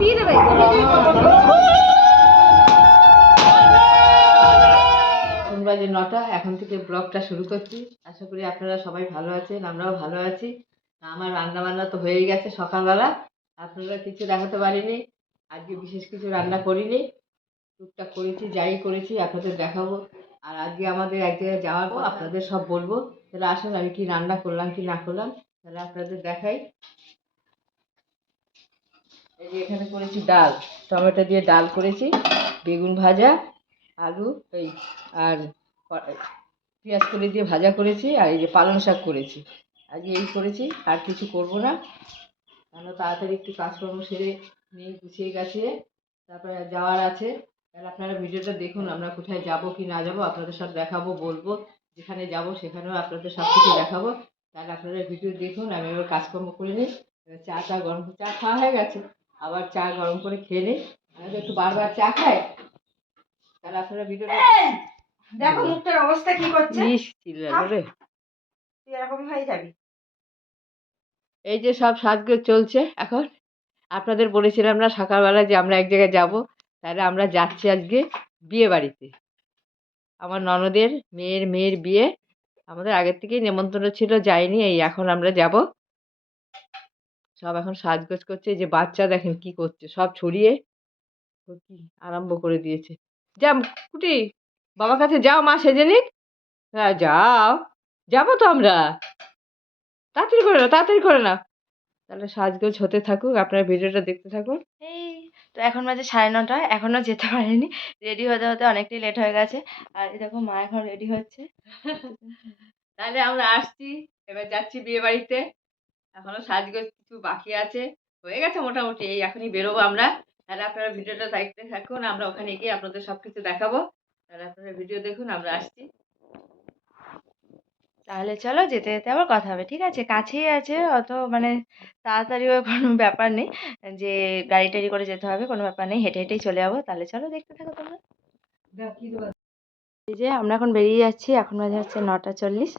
দিয়ে বাজে নটা, এখন থেকে ব্লগটা শুরু করছি। আশা করি আপনারা সবাই ভালো আছেন, আমরাও ভালো আছি। আমার রান্না বান্না তো হয়ে গেছে সকালবেলা। আপনারা কিছু দেখাতে পারিনি, আজকে বিশেষ কিছু রান্না করিনি। টুকটাক করেছি, যাই করেছি, আপনাদের দেখাবো। আর আজকে আমাদের এক জায়গায় যাওয়ার পর আপনাদের সব বলব, তাহলে আসুন আমি কি রান্না করলাম, কি না করলাম, তাহলে আপনাদের দেখাই। এই যে এখানে করেছি ডাল, টমেটো দিয়ে ডাল করেছি, বেগুন ভাজা, আলু, এই, আর পেঁয়াজ করে দিয়ে ভাজা করেছি, আর এই যে পালং শাক করেছি। আজকে এই করেছি, আর কিছু করব না। কেন তাড়াতাড়ি একটু কাজকর্ম সেরে নিয়ে গুছিয়ে গেছে তারপরে যাওয়ার আছে। তাহলে আপনারা ভিডিওটা দেখুন, আমরা কোথায় যাব কি না যাব, আপনাদের সব দেখাবো, বলব। যেখানে যাব সেখানেও আপনাদের সব কিছু দেখাবো। তাহলে আপনারা ভিডিও দেখুন, আমি এবার কাজকর্ম করে নিই। চা চা গরম, চা খাওয়া হয়ে গেছে। আবার চা গরম করে খেয়ে নিই। আমি তো একটু বারবার চা খাই তাহলে আপনারা ভিডিওটা দেখো মুখটার অবস্থা কি করছে। এরকম হয়ে যাবি। এই যে সব সাজগোজ চলছে এখন। আপনাদের বলেছিলাম না সকালবেলা যে আমরা এক জায়গায় যাব। তাহলে আমরা যাচ্ছি আজকে বিয়ে বাড়িতে। আমার ননদের মেয়ের মেয়ের বিয়ে। আমাদের আগের থেকেই নেমন্তন্ন ছিল যাইনি এই এখন আমরা যাব। সব এখন সাজগোজ করছে এই যে বাচ্চা দেখেন কি করছে সব ছড়িয়ে কি আরম্ভ করে দিয়েছে। যা কুটি বাবার কাছে যাও মা সেজে নিক হ্যাঁ যাও যাব তো আমরা। তাড়াতাড়ি করে নাও তাড়াতাড়ি করে নাও। তাহলে সাজগোজ হতে থাকুক আপনারা ভিডিওটা দেখতে থাকুন। এই তো এখন বাজে সাড়ে নটা এখনও যেতে পারিনি রেডি হতে হতে অনেকটাই লেট হয়ে গেছে। আর এই দেখো মা এখন রেডি হচ্ছে। তাহলে আমরা আসছি এবার যাচ্ছি বিয়ে বাড়িতে। এখনও সাজগোজ কিছু বাকি আছে। হয়ে গেছে মোটামুটি এই এখনই বেরোবো আমরা। তাহলে আপনারা ভিডিওটা দেখতে থাকুন আমরা ওখানে গিয়ে আপনাদের সব কিছু দেখাবো। তাহলে আপনারা ভিডিও দেখুন আমরা আসছি। তাহলে চলো যেতে যেতে আবার কথা হবে ঠিক আছে? কাছেই আছে অত মানে তাড়াতাড়িও কোনো ব্যাপার নেই যে গাড়ি টাড়ি করে যেতে হবে কোনো ব্যাপার নেই হেঁটে হেঁটেই চলে যাব। তাহলে চলো দেখতে থাকো তোমরা। এই যে আমরা এখন বেরিয়ে যাচ্ছি এখন বাজে হচ্ছে নটা চল্লিশ।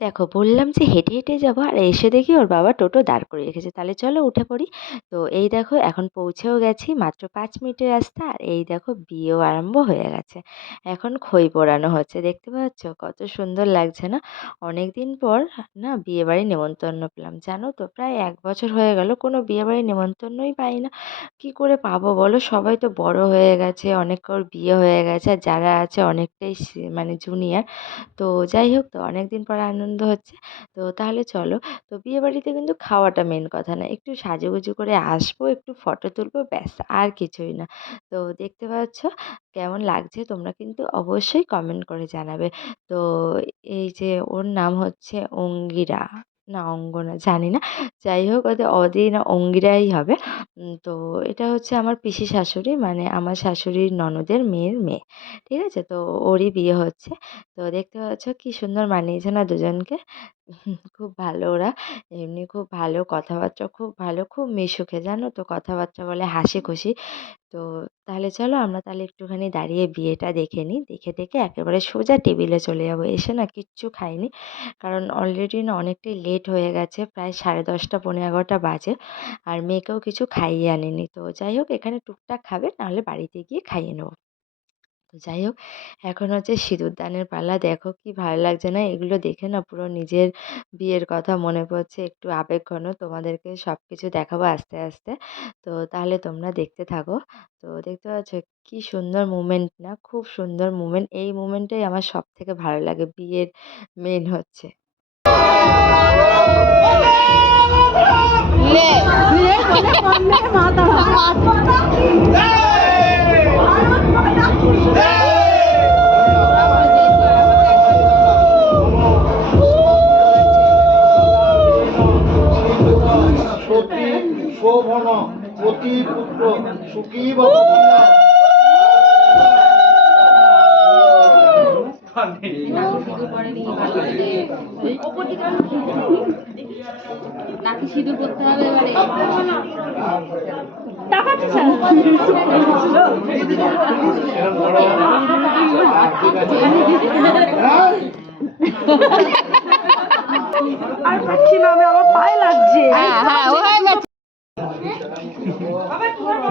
দেখো, বললাম যে হেঁটে হেঁটে যাব আর এসে দেখি ওর বাবা টোটো দাঁড় করে রেখেছে। তাহলে চলো উঠে পড়ি। তো এই দেখো, এখন পৌঁছেও গেছি, মাত্র পাঁচ মিনিটের রাস্তা আর এই দেখো বিয়েও আরম্ভ হয়ে গেছে। এখন খই পোড়ানো হচ্ছে, দেখতে পাচ্ছ? কত সুন্দর লাগছে না? অনেক দিন পর না বিয়েবাড়ি নেমন্তন্ন পেলাম। জানো তো, প্রায় এক বছর হয়ে গেল, কোনো বিয়েবাড়ি নেমন্তন্নই পাই না। কী করে পাবো বলো? সবাই তো বড় হয়ে গেছে, অনেক ওর বিয়ে হয়ে গেছে, আর যারা আছে অনেকটাই মানে জুনিয়র তো যাই হোক, তো অনেক দিন পর আনন্দ হচ্ছে। তো তাহলে চলো, তো বিয়েবাড়িতে কিন্তু খাওয়াটা মেন কথা না। একটু সাজুগুজু করে আসব, একটু ফটো তুলবো, ব্যাস, আর কিছুই না। তো দেখতে পাচ্ছ কেমন লাগছে, তোমরা কিন্তু অবশ্যই কমেন্ট করে জানাবে। তো এই যে ওর নাম হচ্ছে অঙ্গিরা। না অঙ্গনা জানি না। যাই হোক, ওদের অদি না অঙ্গিরাই হবে। তো এটা হচ্ছে আমার পিসি শাশুড়ি মানে আমার শাশুড়ির ননদের মেয়ের মেয়ে, ঠিক আছে? তো ওরই বিয়ে হচ্ছে। তো দেখতে পাচ্ছ কি সুন্দর মানিয়েছে না দুজনকে। খুব ভালো ওরা। এমনি খুব ভালো কথাবার্তা খুব ভালো খুব মিশুকে জানো তো? কথাবার্তা বলে হাসি খুশি। তো তাহলে চলো আমরা তাহলে একটুখানি দাঁড়িয়ে বিয়েটা দেখে নিই। দেখে দেখে একেবারে সোজা টেবিলে চলে যাব। এসে না কিচ্ছু খাইনি। কারণ অলরেডি না অনেকটাই লেট হয়ে গেছে প্রায় সাড়ে দশটা পনেরো এগারোটা বাজে। আর মেয়েকেও কিছু খাইয়ে আনিনি। তো যাই হোক এখানে টুকটাক খাবে নাহলে বাড়িতে গিয়ে খাইয়ে নেব। তো যাই হোক, এখন হচ্ছে সিঁদুরদানের পালা। দেখো কি ভালো লাগছে না? এগুলো দেখে না পুরো নিজের বিয়ের কথা মনে পড়ছে। একটু আবেগ ঘন। তোমাদেরকে সব কিছু দেখাবো আস্তে আস্তে। তো তাহলে তোমরা দেখতে থাকো। তো দেখতে পাচ্ছ কি সুন্দর মুমেন্ট না? খুব সুন্দর মুমেন্ট এই মুমেন্টটাই আমার সব থেকে ভালো লাগে বিয়ের মেন হচ্ছে। শোভন অতি পুত্র সুখী নাকি সিঁদুর করতে হবে এবারে? আর পাচ্ছি না আমি আমার পায়ে লাগছে। হ্যাঁ হ্যাঁ ও হয়ে গেছে।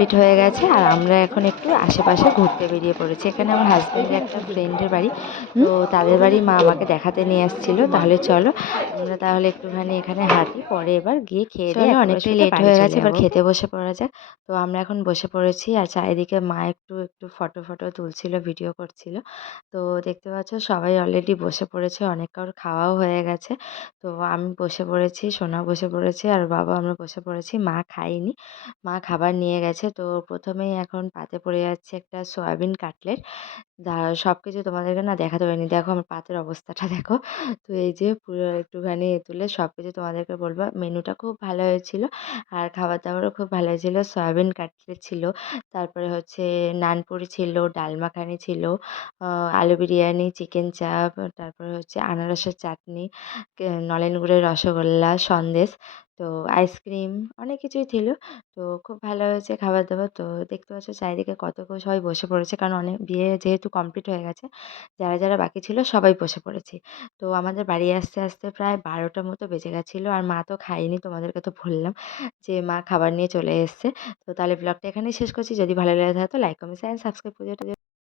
কমপ্লিট হয়ে গেছে আর আমরা এখন একটু আশেপাশে ঘুরতে বেরিয়ে পড়েছি। এখানে আমার হাজব্যান্ডের একটা ফ্রেন্ডের বাড়ি। তো তাদের বাড়ি মা আমাকে দেখাতে নিয়ে আসছিল। তাহলে চলো আমরা তাহলে একটুখানি এখানে হাঁটি পরে এবার গিয়ে খেয়ে দিয়ে অনেকটাই লেট হয়ে গেছে এবার খেতে বসে পড়া যাক। তো আমরা এখন বসে পড়েছি আর চারিদিকে মা একটু একটু ফটো ফটো তুলছিল ভিডিও করছিল। তো দেখতে পাচ্ছ সবাই অলরেডি বসে পড়েছে অনেক কারোর খাওয়াও হয়ে গেছে। তো আমি বসে পড়েছি সোনা বসে পড়েছে আর বাবা আমরা বসে পড়েছি মা খাইনি। মা খাবার নিয়ে গেছে তো প্রথমেই এখন পাতে পড়ে যাচ্ছে একটা সয়াবিন কাটলেট। সব কিছু তোমাদেরকে না দেখাতে পারিনি। দেখো আমার পাতের অবস্থাটা দেখো। তো এই যে পুরো একটুখানি তুলে সব কিছু তোমাদেরকে বলব, মেনুটা খুব ভালো হয়েছিল আর খাবার দাবারও খুব ভালো হয়েছিল। সয়াবিন কাটলেট ছিল, তারপরে হচ্ছে নানপুরি ছিল, ডাল মাখানি ছিল আলু বিরিয়ানি, চিকেন চাপ, তারপরে হচ্ছে আনারসের চাটনি নলেন গুড়ের রসগোল্লা, সন্দেশ। তো আইসক্রিম অনেক কিছুই ছিল। তো খুব ভালো হয়েছে খাবার দাবার। তো দেখতে পাচ্ছ চারিদিকে কত সবাই বসে পড়েছে। কারণ অনেক বিয়ে যেহেতু কমপ্লিট হয়ে গেছে, যারা যারা বাকি ছিল সবাই বসে পড়েছি। তো আমাদের বাড়ি আসতে আসতে প্রায় বারোটার মতো বেজে গেছিল। আর মা তো খায়নি, তোমাদেরকে তো বললাম যে মা খাবার নিয়ে চলে এসছে। তো তাহলে ব্লগটা এখানেই শেষ করছি। যদি ভালো লেগে থাকে তো লাইক কমেন্ট অ্যান্ড সাবস্ক্রাইব করে।